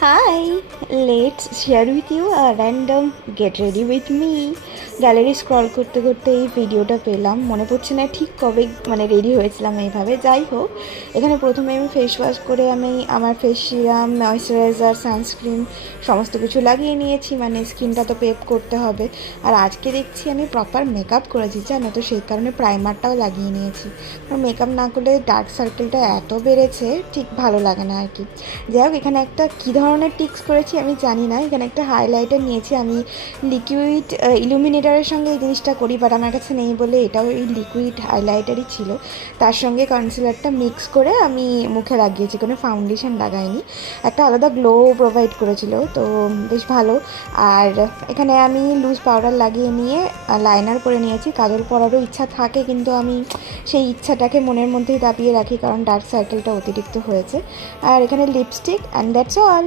Hi, let's share with you a random get ready with me. Gallery scroll করতে করতে এই ভিডিওটা পেলাম, মনে পড়ছে না ঠিক কবে রেডি হয়েছিলাম এইভাবে। যাই হোক, এখানে প্রথমে আমি ফেস ওয়াশ করে আমি আমার ফেস সিরাম, ময়েশ্চারাইজার, সানস্ক্রিন সমস্ত কিছু লাগিয়ে নিয়েছি, স্কিনটা তো পেপ করতে হবে। আর আজকে দেখছি আমি প্রপার মেকআপ করেছি, জানো তো, সেই কারণে প্রাইমারটাও লাগিয়ে নিয়েছি। কারণ মেকআপ না করলে ডার্ক সার্কেলটা এত বেড়েছে, ঠিক ভালো লাগে না আর কি। যাই হোক, এখানে একটা কী ধরনের টিক্স করেছি আমি জানি না। এখানে একটা হাইলাইটার নিয়েছি আমি, লিকুইড ইলুমিনেটারের সঙ্গে এই জিনিসটা করি, বাট আমার কাছে নেই বলে এটাও এই লিকুইড হাইলাইটারই ছিল। তার সঙ্গে কনসিলারটা মিক্স করে আমি মুখে লাগিয়েছি, কোনো ফাউন্ডেশন লাগাইনি। একটা আলাদা গ্লো প্রোভাইড করেছিল, তো বেশ ভালো। আর এখানে আমি লুজ পাউডার লাগিয়ে নিয়ে লাইনার করে নিয়েছি। কাজল পরারও ইচ্ছা থাকে, কিন্তু আমি সেই ইচ্ছাটাকে মনের মধ্যেই দাবিয়ে রাখি, কারণ ডার্ক সার্কেলটা অতিরিক্ত হয়েছে। আর এখানে লিপস্টিক, অ্যান্ড দ্যাটস অল।